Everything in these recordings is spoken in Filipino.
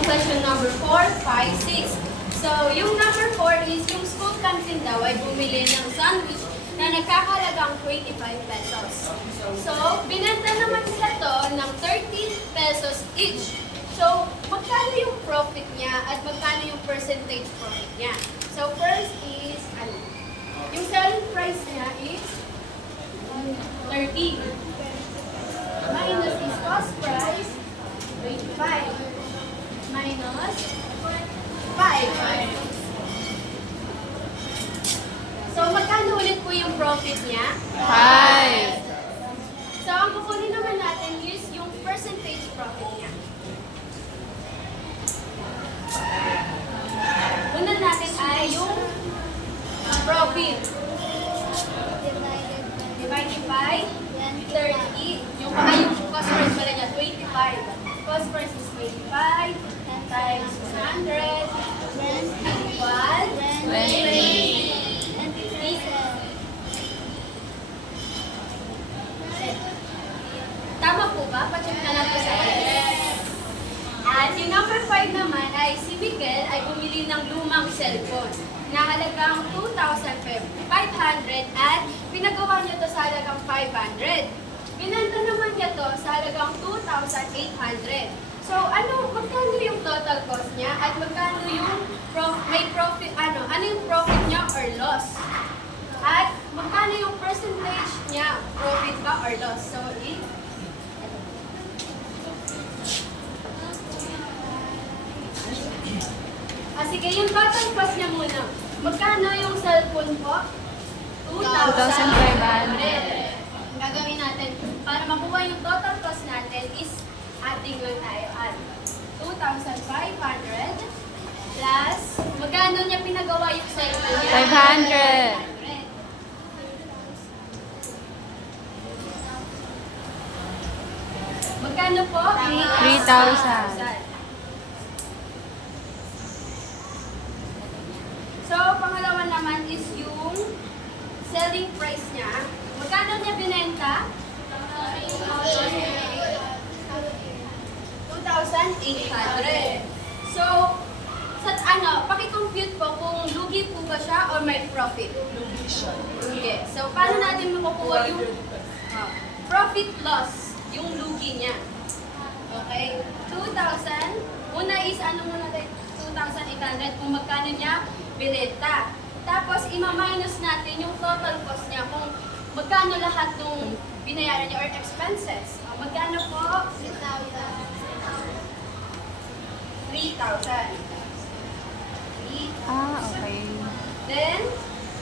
yung question number 4, 5, 6. So, yung number 4 is yung school canteen daw ay bumili ng sandwich na nagkakalagang 25 pesos. So, binenta naman nila to ng 13 pesos each. So, magkano yung profit niya at magkano yung percentage profit niya? So, first is, yung selling price niya is 30. Minus is cost price, 25. Minus 5. So, magkano ulit po yung profit niya? 5. So, ang kukunin naman natin is yung percentage profit niya. Una natin ay yung profit. Divided by 30. Yung cost price pala niya, 25. Cost price is 25 times 100 equal 20. Tama po ba? Pacheck na lang po sa akin. At yung number 5 naman ay si Miguel ay bumili ng lumang cellphone na halagang 2,500 at pinagawa niya to sa halagang 500. Binenta naman niya to sa halagang 2,800. So, magkano yung total cost niya at magkano yung ano yung profit niya or loss? At magkano yung percentage niya, profit ba or loss? So, sige, yung total cost niya muna. Magkano yung cellphone po? 2,500. Ang gagawin natin, para makuha yung total cost natin is adding lang tayo. Add 2,500 plus, magkano niya pinagawa yung cellphone niya? 500. Magkano po? 3,000. So, pangalawa naman is yung selling price niya. Magkano niya binenta? 2,800. So, paki-compute po kung lugi po ba siya or may profit? Lugi siya. Okay. So, paano natin makukuha yung profit loss, yung lugi niya? Okay. 2,000. Una is, muna tayo? 2,800 kung magkano niya binenta. Tapos, ima-minus natin yung total cost niya kung magkano lahat ng binayaran niya or expenses. Magkano po? 3,000. Okay. Then,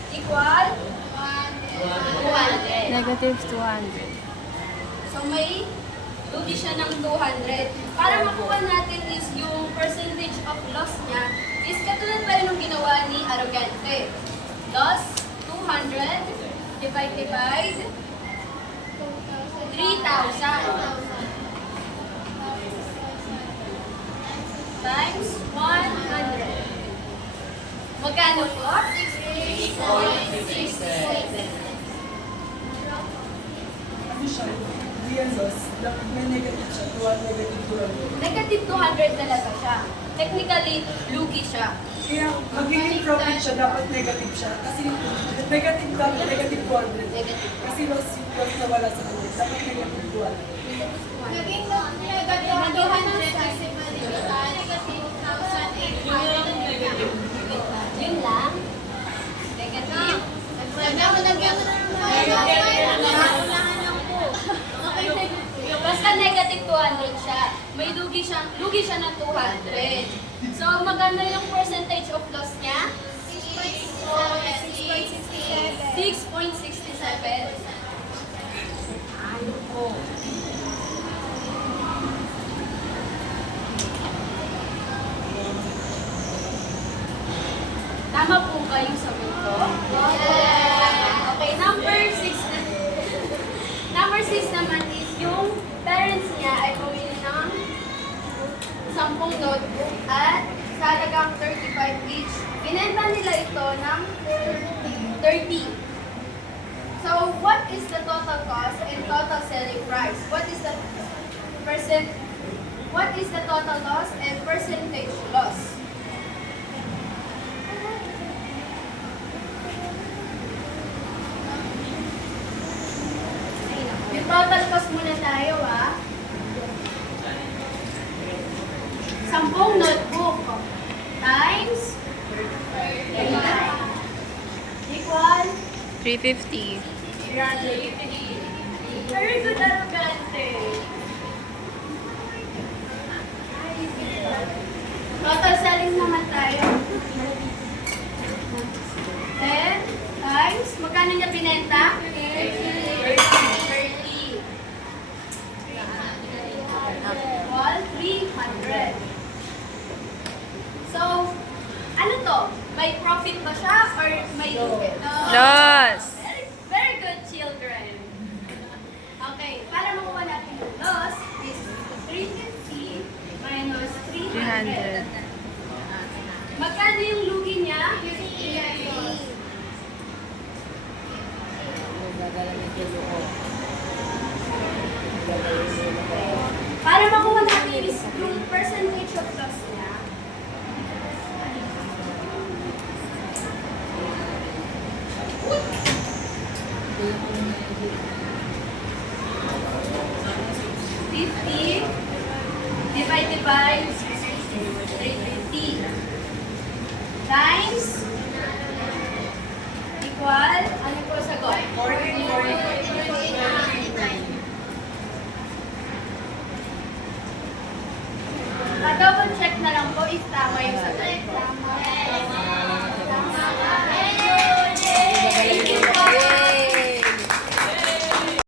equal 200. Negative 200. So, may lugi siya ng 200. Para makuha natin is yung percentage of loss niya is katulad pa rin ng ginawa ni Arrogante. Loss, 200 divided by 3,000 times 100. Magkano po? 6.67. Yan loss, may negative siya, negative 200. Negative 200 talaga siya. Technically, lugi siya. Kaya magiging profit siya, dapat negative siya. Kasi negative dapat, negative 200. Negative. Kasi loss na wala sa kanya, dapat negative 200. Naging negative siya. Yun lang. Negative. Basta negative 200 siya. May lugi siya ng 200. So, maganda yung percentage of loss niya? 6.67. Tama po ba yung sagot ko? Okay, number 6 na. Number 6 naman is yung parents niya ay bumili ng 10 notebook at sa halagang 35 each. Binenta nila ito ng 30. So, what is the total cost and total selling price? What is the What is the total loss and percentage loss? Yung total cost muna tayo, ah. 10 notebook times 39 equal 350. very good, arugante. Total selling naman tayo. 10 times, magkano niya binenta? 30. Equal 300. So, ano to? May profit ba siya or may lugi? Loss. Very good, children. Okay, para makuha natin yung loss, is 350 minus 300. 300. Magkano yung lugi niya? 50. Para makuha natin yung percentage of loss niya, divided by 350 times equal, ano po sagot? 14.5.